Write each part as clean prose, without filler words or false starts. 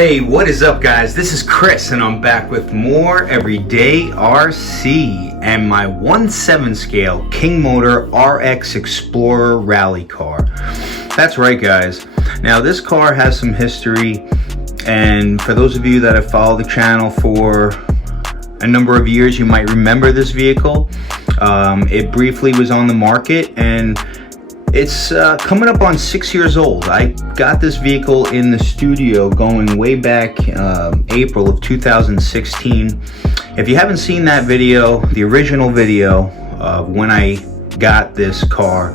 Hey, what is up guys? This is Chris and I'm back with more Everyday RC and my 1/7 scale King Motor RX Explorer rally car. That's right guys. Now this car has some history, and for those of you that have followed the channel for a number of years, you might remember this vehicle. It briefly was on the market and it's coming up on 6 years old. I got this vehicle in the studio going way back April of 2016. If you haven't seen that video, the original video of when I got this car,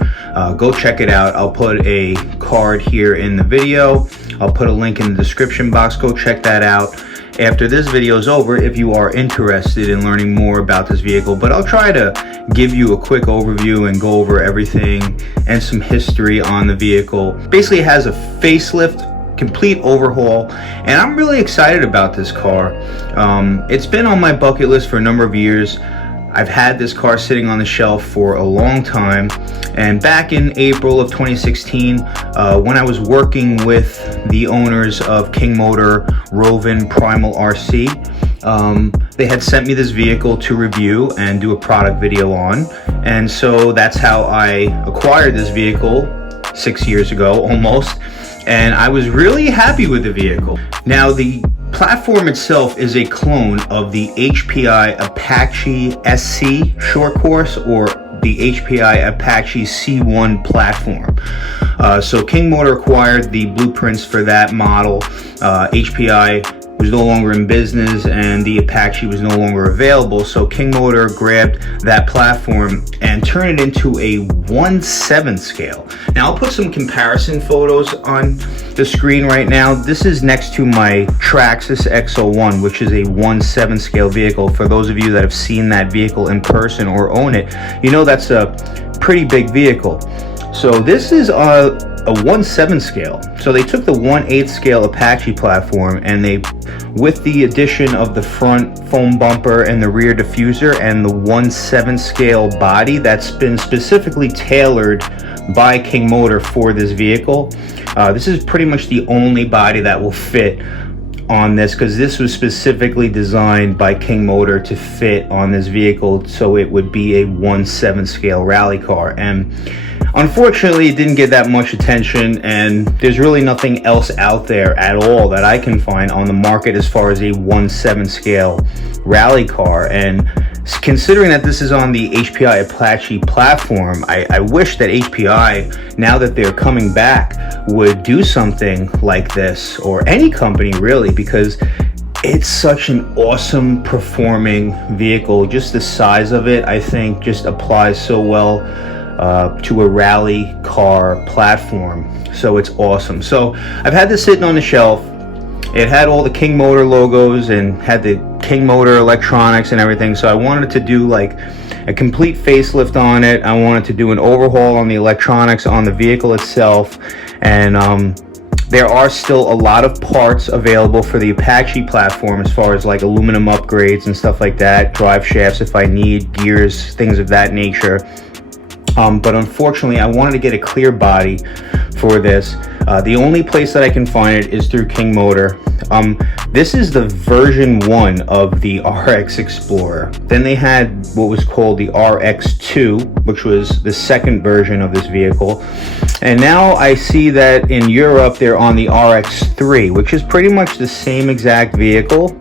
go check it out. I'll put a card here in the video. I'll put a link in the description box. Go check that out after this video is over if you are interested in learning more about this vehicle. But I'll try to give you a quick overview and go over everything and some history on the vehicle. Basically, it has a facelift, complete overhaul, and I'm really excited about this car. It's been on my bucket list for a number of years. I've had this car sitting on the shelf for a long time, and back in April of 2016, when I was working with the owners of King Motor Rovin Primal RC, they had sent me this vehicle to review and do a product video on, and so that's how I acquired this vehicle 6 years ago almost, and I was really happy with the vehicle. Now the platform itself is a clone of the HPI Apache SC short course, or the HPI Apache C1 platform. So King Motor acquired the blueprints for that model. HPI was no longer in business and the Apache was no longer available, so King Motor grabbed that platform and turned it into a 1/7 scale. Now I'll put some comparison photos on the screen right now. This is next to my Traxxas X01, which is a 1/7 scale vehicle. For those of you that have seen that vehicle in person or own it, you know that's a pretty big vehicle. So this is a 1/7 scale. So they took the 1/8 scale Apache platform and they, with the addition of the front foam bumper and the rear diffuser and the 1/7 scale body that's been specifically tailored by King Motor for this vehicle. This is pretty much the only body that will fit on this, because this was specifically designed by King Motor to fit on this vehicle, so it would be a 1/7 scale rally car. And unfortunately it didn't get that much attention, and there's really nothing else out there at all that I can find on the market as far as a 1/7 scale rally car. And considering that this is on the HPI Apache platform, I wish that HPI, now that they're coming back, would do something like this, or any company really, because it's such an awesome performing vehicle. Just the size of it, I think, just applies so well to a rally car platform. So it's awesome. So I've had this sitting on the shelf. It had all the King Motor logos and had the King Motor electronics and everything, so I wanted to do like a complete facelift on it. I wanted to do an overhaul on the electronics on the vehicle itself, and there are still a lot of parts available for the Apache platform as far as like aluminum upgrades and stuff like that, drive shafts if I need, gears, things of that nature. But unfortunately I wanted to get a clear body for this. The only place that I can find it is through King Motor. This is the version 1 of the RX Explorer. Then they had what was called the RX2, which was the second version of this vehicle. And now I see that in Europe they're on the RX3, which is pretty much the same exact vehicle,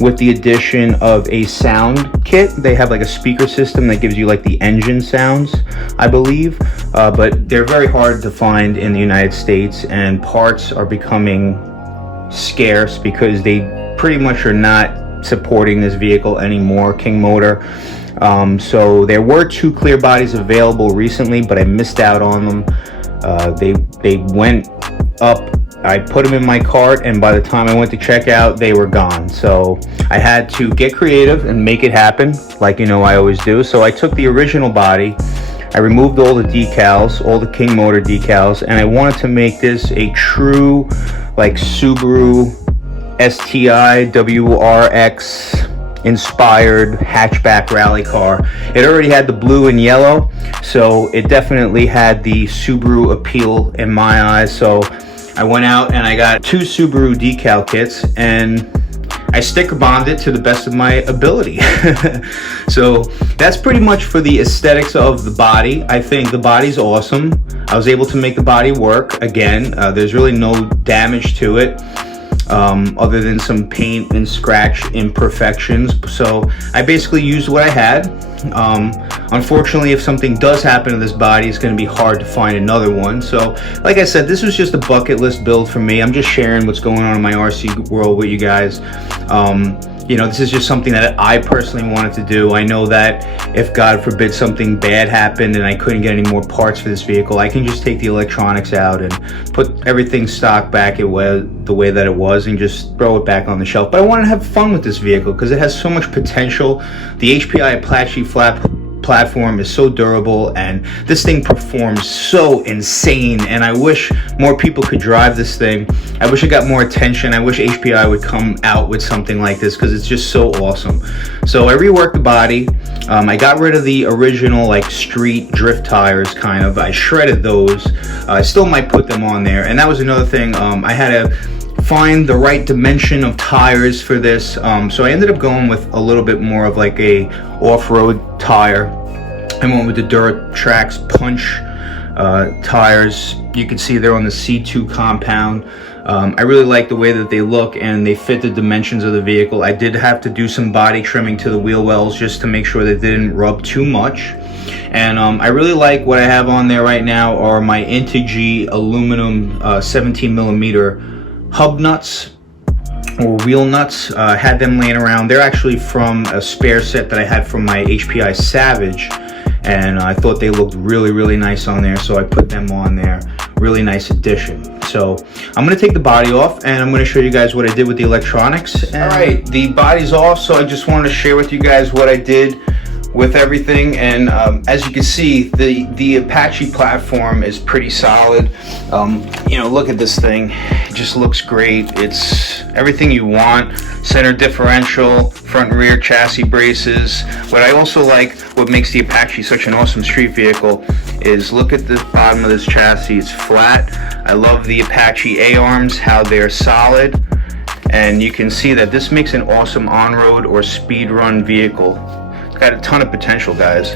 with the addition of a sound kit. They have like a speaker system that gives you like the engine sounds, I believe, but they're very hard to find in the United States, and parts are becoming scarce because they pretty much are not supporting this vehicle anymore, King Motor. So there were 2 clear bodies available recently, but I missed out on them. They went up, I put them in my cart, and by the time I went to check out, they were gone. So I had to get creative and make it happen, like you know I always do. So I took the original body, I removed all the decals, all the King Motor decals, and I wanted to make this a true like Subaru STI WRX inspired hatchback rally car. It already had the blue and yellow, so it definitely had the Subaru appeal in my eyes. So I went out and I got 2 Subaru decal kits, and I sticker bombed it to the best of my ability. So that's pretty much for the aesthetics of the body. I think the body's awesome. I was able to make the body work again. There's really no damage to it, other than some paint and scratch imperfections. So I basically used what I had. Unfortunately, if something does happen to this body, it's going to be hard to find another one. So like I said, this was just a bucket list build for me. I'm just sharing what's going on in my RC world with you guys. You know, this is just something that I personally wanted to do. I know that if God forbid something bad happened and I couldn't get any more parts for this vehicle, I can just take the electronics out and put everything stock back the way that it was and just throw it back on the shelf. But I want to have fun with this vehicle because it has so much potential. The HPI Apache platform is so durable, and this thing performs so insane, and I wish more people could drive this thing. I wish it got more attention. I wish HPI would come out with something like this because it's just so awesome. So I reworked the body. I got rid of the original like street drift tires, kind of. I shredded those. I still might put them on there, and that was another thing. I had to find the right dimension of tires for this, so I ended up going with a little bit more of like a off-road tire. I went with the Duratrax Punch tires. You can see they're on the C2 compound. I really like the way that they look, and they fit the dimensions of the vehicle. I did have to do some body trimming to the wheel wells just to make sure they didn't rub too much. And I really like what I have on there right now are my Integy aluminum 17 millimeter hub nuts or wheel nuts. Had them laying around. They're actually from a spare set that I had from my HPI Savage, and I thought they looked really nice on there, so I put them on there. Really nice addition. So I'm going to take the body off and I'm going to show you guys what I did with the electronics. All right, the body's off, so I just wanted to share with you guys what I did with everything. And as you can see, the Apache platform is pretty solid. You know, look at this thing. It just looks great. It's everything you want. Center differential, front and rear chassis braces. What I also like, what makes the Apache such an awesome street vehicle, is look at the bottom of this chassis. It's flat. I love the Apache A-arms, how they're solid. And you can see that this makes an awesome on-road or speed run vehicle. Got a ton of potential, guys,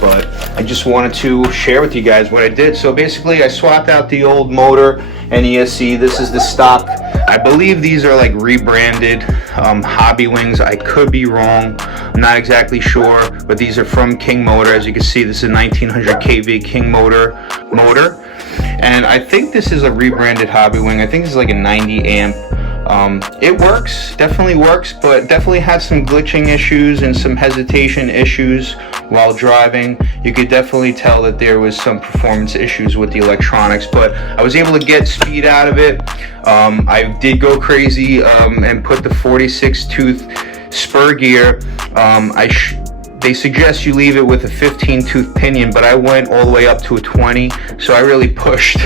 but I just wanted to share with you guys what I did. So basically I swapped out the old motor and ESC. This is the stock. I believe these are like rebranded Hobby Wings. I could be wrong, I'm not exactly sure, but these are from King Motor. As you can see, this is a 1900 kV King motor, and I think this is a rebranded Hobby Wing. I think this is like a 90 amp. It works, definitely works, but definitely had some glitching issues and some hesitation issues while driving. You could definitely tell that there was some performance issues with the electronics, but I was able to get speed out of it. I did go crazy and put the 46 tooth spur gear. They suggest you leave it with a 15 tooth pinion, but I went all the way up to a 20, so I really pushed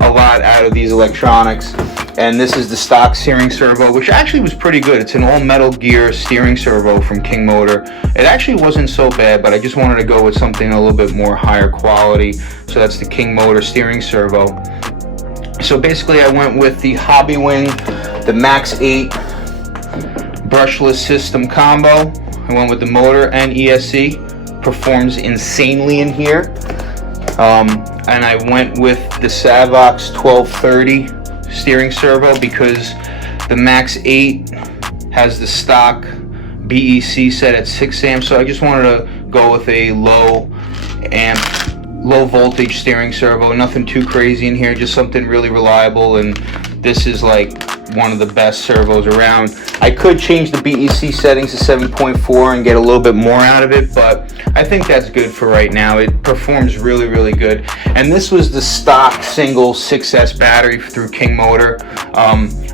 a lot out of these electronics. And this is the stock steering servo, which actually was pretty good. It's an all metal gear steering servo from King Motor. It actually wasn't so bad, but I just wanted to go with something a little bit more higher quality. So that's the King Motor steering servo. So basically I went with the Hobby Wing, the Max 8 brushless system combo. I went with the motor and ESC. Performs insanely in here. And I went with the Savox 1230 steering servo because the Max 8 has the stock BEC set at 6 amps, so I just wanted to go with a low voltage steering servo. Nothing too crazy in here, just something really reliable, and this is like one of the best servos around. I could change the BEC settings to 7.4 and get a little bit more out of it, but I think that's good for right now. It performs really good. And this was the stock single 6S battery through King Motor.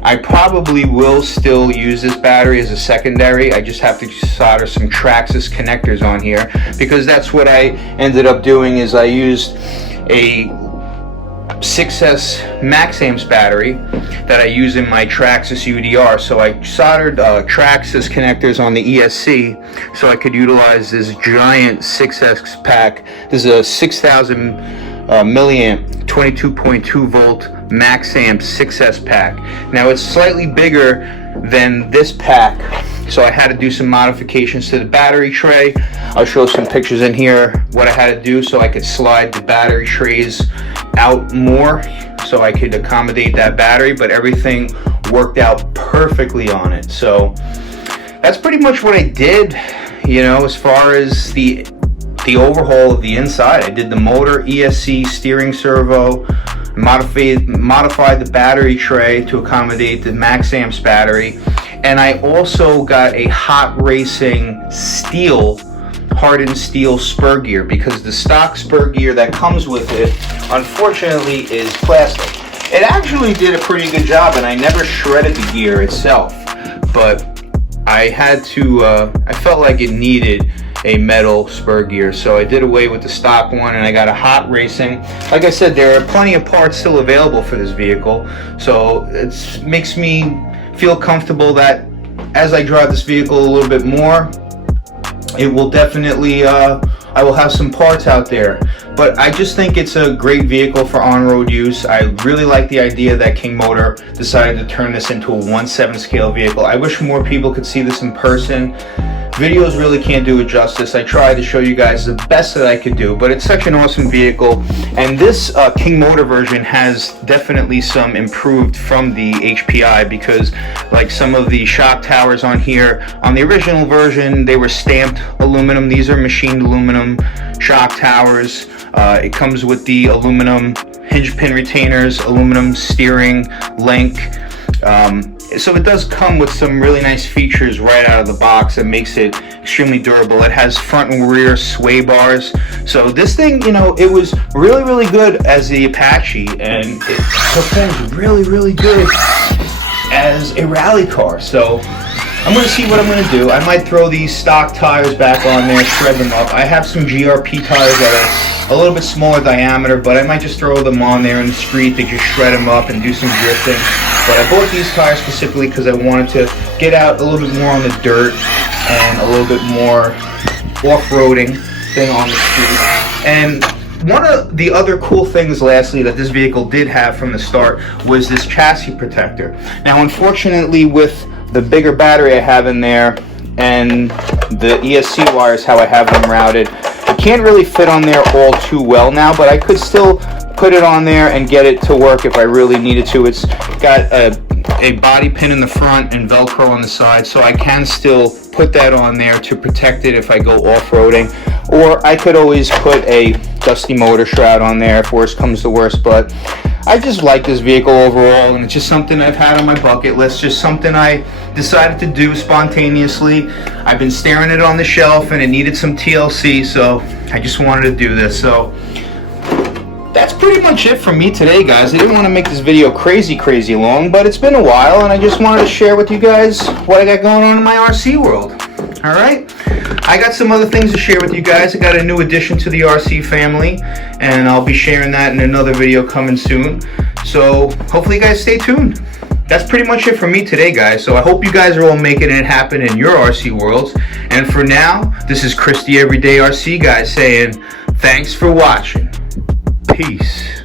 I probably will still use this battery as a secondary. I just have to solder some Traxxas connectors on here, because that's what I ended up doing. Is I used a 6S MAXAMPS battery that I use in my Traxxas UDR. So I soldered Traxxas connectors on the ESC so I could utilize this giant 6S pack. This is a 6,000 milliamp 22.2 volt MAXAMPS 6S pack. Now it's slightly bigger than this pack, so I had to do some modifications to the battery tray. I'll show some pictures in here what I had to do so I could slide the battery trays out more so I could accommodate that battery, but everything worked out perfectly on it. So that's pretty much what I did, you know, as far as the overhaul of the inside. I did the motor, ESC, steering servo, modified the battery tray to accommodate the MAXAMPS battery, and I also got a hot racing steel, hardened steel spur gear, because the stock spur gear that comes with it unfortunately is plastic. It actually did a pretty good job, and I never shredded the gear itself, but I had to I felt like it needed a metal spur gear, so I did away with the stock one and I got a hot racing. Like I said, there are plenty of parts still available for this vehicle, so it makes me feel comfortable that as I drive this vehicle a little bit more, it will definitely I will have some parts out there. But I just think it's a great vehicle for on-road use. I really like the idea that King Motor decided to turn this into a 1/7 scale vehicle. I wish more people could see this in person. Videos really can't do it justice. I tried to show you guys the best that I could do, but it's such an awesome vehicle. And this King Motor version has definitely some improved from the HPI, because like some of the shock towers on here, on the original version, they were stamped aluminum. These are machined aluminum shock towers. It comes with the aluminum hinge pin retainers, aluminum steering link. So it does come with some really nice features right out of the box that makes it extremely durable. It has front and rear sway bars. So this thing, you know, it was really good as the Apache, and it performs really good as a rally car. So I'm going to see what I'm going to do. I might throw these stock tires back on there, shred them up. I have some GRP tires that are a little bit smaller diameter, but I might just throw them on there in the street to just shred them up and do some drifting. But I bought these tires specifically because I wanted to get out a little bit more on the dirt and a little bit more off-roading than on the street. And one of the other cool things, lastly, that this vehicle did have from the start was this chassis protector. Now, unfortunately, with the bigger battery I have in there and the ESC wires, how I have them routed, it can't really fit on there all too well now, but I could still put it on there and get it to work if I really needed to. It's got a body pin in the front and Velcro on the side, so I can still put that on there to protect it if I go off-roading. Or I could always put a dusty motor shroud on there if worst comes to worst. But I just like this vehicle overall, and it's just something I've had on my bucket list, just something I decided to do spontaneously. I've been staring at it on the shelf and it needed some TLC, so I just wanted to do this. So that's pretty much it from me today, guys. I didn't want to make this video crazy long, but it's been a while and I just wanted to share with you guys what I got going on in my RC world. Alright, I got some other things to share with you guys. I got a new addition to the RC family, and I'll be sharing that in another video coming soon. So hopefully you guys stay tuned. That's pretty much it for me today, guys. So I hope you guys are all making it happen in your RC worlds. And for now, this is Chris the Everyday RC Guy saying thanks for watching. Peace.